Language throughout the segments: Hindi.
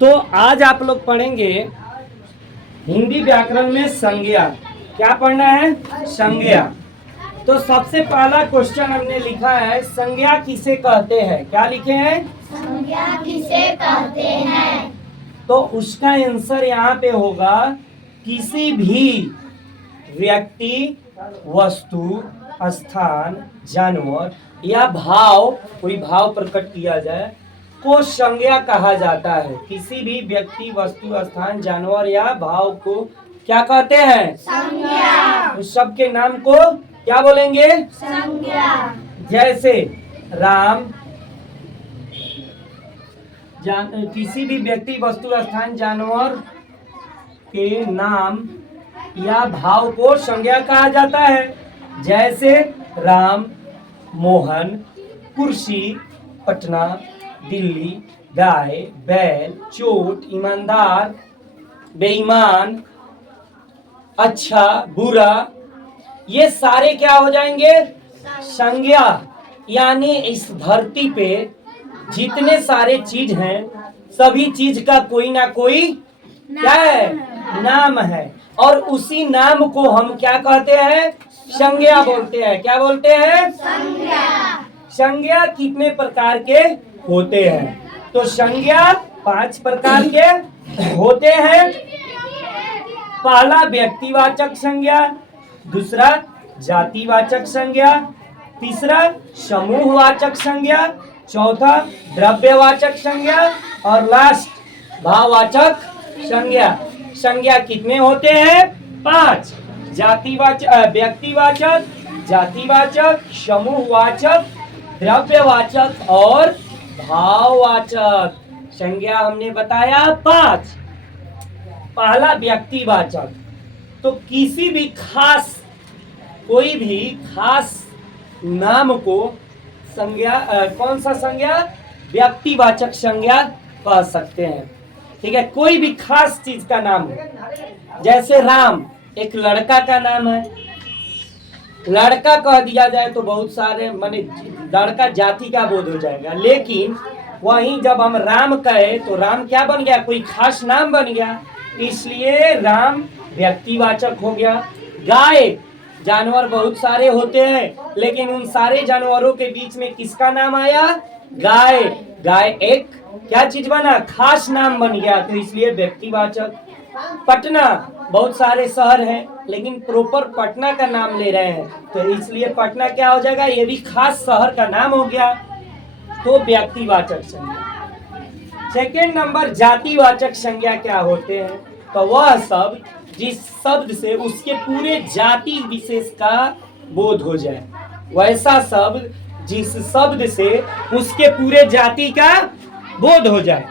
तो आज आप लोग पढ़ेंगे हिंदी व्याकरण में संज्ञा। क्या पढ़ना है? संज्ञा। तो सबसे पहला क्वेश्चन हमने लिखा है, संज्ञा किसे कहते हैं? क्या लिखे हैं? संज्ञा किसे कहते हैं? तो उसका आंसर यहाँ पे होगा, किसी भी व्यक्ति, वस्तु, स्थान, जानवर या भाव, कोई भाव प्रकट किया जाए को संज्ञा कहा जाता है। किसी भी व्यक्ति, वस्तु, स्थान, जानवर या भाव को क्या कहते हैं? संज्ञा। उस सब के नाम को क्या बोलेंगे? संज्ञा। जैसे राम, किसी भी व्यक्ति, वस्तु, स्थान, जानवर के नाम या भाव को संज्ञा कहा जाता है। जैसे राम, मोहन, कुर्सी, पटना, दिल्ली, गाय, बैल, चोट, ईमानदार, बेईमान, अच्छा, बुरा, ये सारे क्या हो जाएंगे? संज्ञा। यानी इस धरती पे जितने सारे चीज हैं, सभी चीज का कोई ना कोई क्या है? नाम है। और उसी नाम को हम क्या कहते हैं? संज्ञा बोलते हैं। क्या बोलते हैं? संज्ञा। संज्ञा कितने प्रकार के होते हैं? तो संज्ञा 5 प्रकार के होते हैं। पहला व्यक्तिवाचक संज्ञा, दूसरा जातिवाचक संज्ञा, तीसरा समूहवाचक संज्ञा, चौथा द्रव्यवाचक संज्ञा और लास्ट भाववाचक संज्ञा। संज्ञा कितने होते हैं? 5। व्यक्तिवाचक, जातिवाचक, समूहवाचक, द्रव्यवाचक और भाववाचक। संज्ञा हमने बताया 5। पहला व्यक्तिवाचक, तो किसी भी खास, कोई भी खास नाम को संज्ञा, कौन सा संज्ञा? व्यक्तिवाचक संज्ञा कह सकते हैं। ठीक है, कोई भी खास चीज का नाम है। जैसे राम एक लड़का का नाम है। लड़का कह दिया जाए तो बहुत सारे माने लड़का जाति का बोध हो जाएगा, लेकिन वहीं जब हम राम कहे तो राम क्या बन गया? कोई खास नाम बन गया, इसलिए राम व्यक्तिवाचक हो गया। गाय, जानवर बहुत सारे होते हैं, लेकिन उन सारे जानवरों के बीच में किसका नाम आया? गाय। गाय एक क्या चीज बना? खास नाम बन गया, तो इसलिए व्यक्तिवाचक। पटना, बहुत सारे शहर हैं, लेकिन प्रॉपर पटना का नाम ले रहे हैं, तो इसलिए पटना क्या हो जाएगा? ये भी खास शहर का नाम हो गया, तो व्यक्तिवाचक संज्ञा। सेकेंड नंबर, जातिवाचक संज्ञा क्या होते हैं? तो वह शब्द जिस शब्द से उसके पूरे जाति विशेष का बोध हो जाए, वैसा शब्द जिस शब्द से उसके पूरे जाति का बोध हो जाए,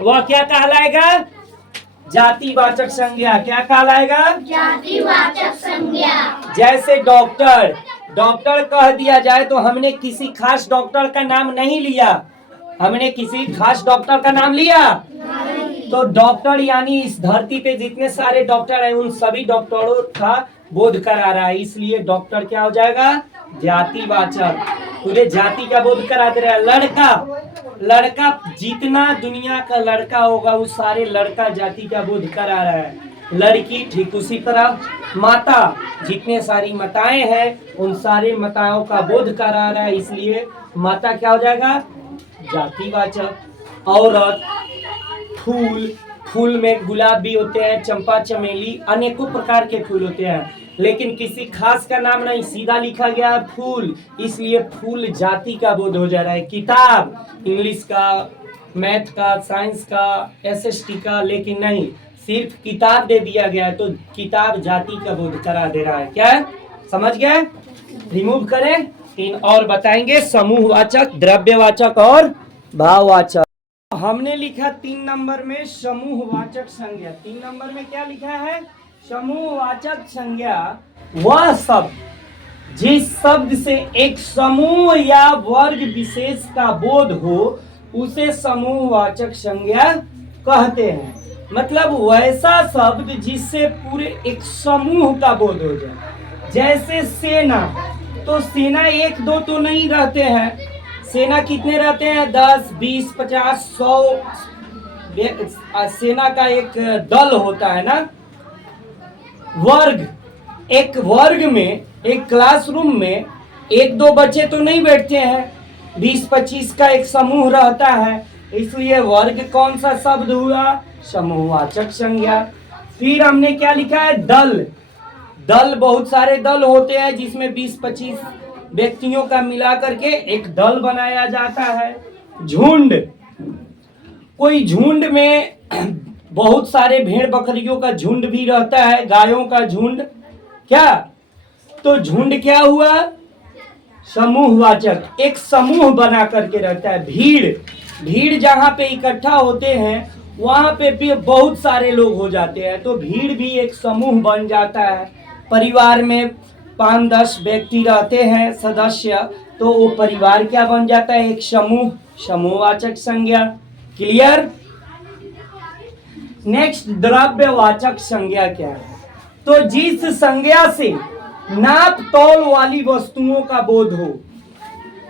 वह क्या कहलाएगा? जातिवाचक संज्ञा। क्या कहलाएगा? जातिवाचक संज्ञा। जैसे डॉक्टर, डॉक्टर कह दिया जाए तो हमने किसी खास डॉक्टर का नाम नहीं लिया। हमने किसी खास डॉक्टर का नाम लिया? तो डॉक्टर यानी इस धरती पे जितने सारे डॉक्टर हैं, उन सभी डॉक्टरों का बोध करा रहा है, इसलिए डॉक्टर क्या हो जाएगा? जातिवाचक। पूरे जाति का बोध करा दे रहा है। लड़का, लड़का जितना दुनिया का लड़का होगा उस सारे लड़का जाति का बोध करा रहा है। लड़की ठीक उसी तरह। माता, जितने सारी माताएं हैं उन सारे माताओं का बोध करा रहा है, इसलिए माता क्या हो जाएगा? जातिवाचक। औरत, फूल, फूल में गुलाब भी होते हैं, चंपा, चमेली, अनेकों प्रकार के फूल होते हैं, लेकिन किसी खास का नाम नहीं, सीधा लिखा गया है फूल, इसलिए फूल जाति का बोध हो जा रहा है। किताब, इंग्लिश का, मैथ का, साइंस का, एसएसटी का, लेकिन नहीं, सिर्फ किताब दे दिया गया है, तो किताब जाति का बोध करा दे रहा है। क्या समझ गए? रिमूव करें। 3 और बताएंगे, समूहवाचक, द्रव्यवाचक और भाववाचक। हमने लिखा 3 नंबर में समूहवाचक संज्ञा। 3 नंबर में क्या लिखा है? समूहवाचक संज्ञा वह शब्द जिस शब्द से एक समूह या वर्ग विशेष का बोध हो, उसे समूहवाचक संज्ञा कहते हैं। मतलब वैसा शब्द जिससे पूरे एक समूह का बोध हो जाए। जैसे सेना, तो सेना 1 2 तो नहीं रहते हैं, सेना कितने रहते हैं? 10, 20, 50, 100, सेना का एक दल होता है ना, वर्ग। एक वर्ग में, एक क्लासरूम में एक दो बच्चे तो नहीं बैठते हैं, 20-25 का एक समूह रहता है, इसलिए वर्ग कौन सा शब्द हुआ? समूहवाचक संज्ञा। फिर हमने क्या लिखा है? दल। दल, बहुत सारे दल होते हैं जिसमें 20-25 व्यक्तियों का मिला करके एक दल बनाया जाता है। झुंड, कोई झुंड में बहुत सारे भेड़ बकरियों का झुंड भी रहता है, गायों का झुंड। क्या? तो झुंड क्या हुआ? समूहवाचक। एक समूह बना करके रहता है। भीड़, भीड़ जहाँ पे इकट्ठा होते हैं वहां पे भी बहुत सारे लोग हो जाते हैं, तो भीड़ भी एक समूह बन जाता है। परिवार में 5-10 व्यक्ति रहते हैं सदस्य, तो वो परिवार क्या बन जाता है? एक समूह, समूहवाचक संज्ञा। क्लियर? नेक्स्ट, द्रव्यवाचक संज्ञा क्या है? तो जिस संज्ञा से नाप तौल वाली वस्तुओं का बोध हो,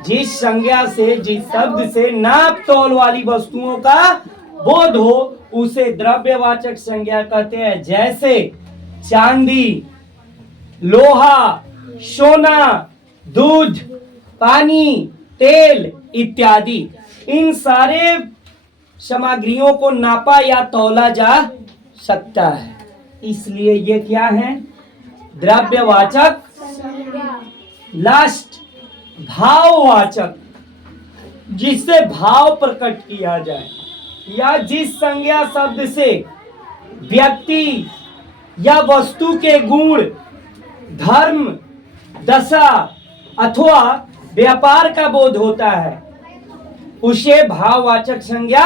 जिस संज्ञा से, जिस शब्द से नाप तौल वाली वस्तुओं का बोध हो, उसे द्रव्यवाचक संज्ञा कहते हैं। जैसे चांदी, लोहा, सोना, दूध, पानी, तेल इत्यादि, इन सारे सामग्रियों को नापा या तौला जा सकता है, इसलिए ये क्या है? द्रव्यवाचक। लास्ट, भाववाचक, जिससे भाव प्रकट किया जाए, या जिस संज्ञा शब्द से व्यक्ति या वस्तु के गुण, धर्म, दशा अथवा व्यापार का बोध होता है, उसे भाववाचक संज्ञा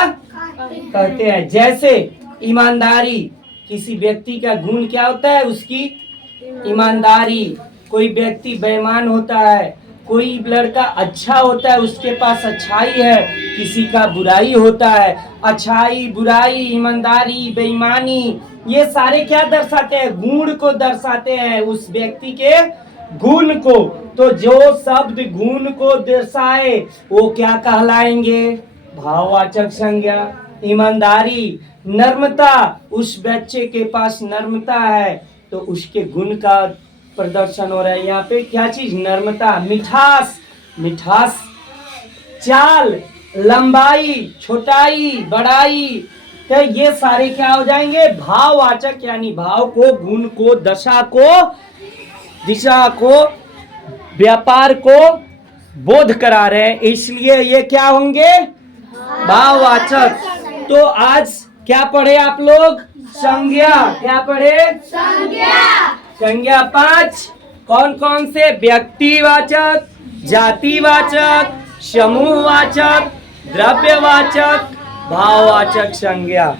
कहते हैं। जैसे ईमानदारी, किसी व्यक्ति का गुण क्या होता है? उसकी ईमानदारी। कोई व्यक्ति बेईमान होता है, कोई लड़का अच्छा होता है, उसके पास अच्छाई है, किसी का बुराई होता है। अच्छाई, बुराई, ईमानदारी, बेईमानी, ये सारे क्या दर्शाते हैं? गुण को दर्शाते हैं, उस व्यक्ति के गुण को। तो जो शब्द गुण को दर्शाए वो क्या कहलाएंगे? भाववाचक संज्ञा। ईमानदारी, नम्रता, उस बच्चे के पास नम्रता है तो उसके गुण का प्रदर्शन हो रहा है। यहाँ पे क्या चीज? नम्रता। मिठास, मिठास। चाल, लंबाई, छोटाई, बड़ाई, तो ये सारे क्या हो जाएंगे? भाववाचक, यानी भाव को, गुण को, दशा को, दिशा को, व्यापार को बोध करा रहे हैं, इसलिए ये क्या होंगे? भाववाचक। तो आज क्या पढ़े आप लोग? संज्ञा। क्या पढ़े? संज्ञा। संज्ञा 5 कौन कौन से? व्यक्तिवाचक, जातिवाचक, समूहवाचक, द्रव्यवाचक, भाववाचक संज्ञा।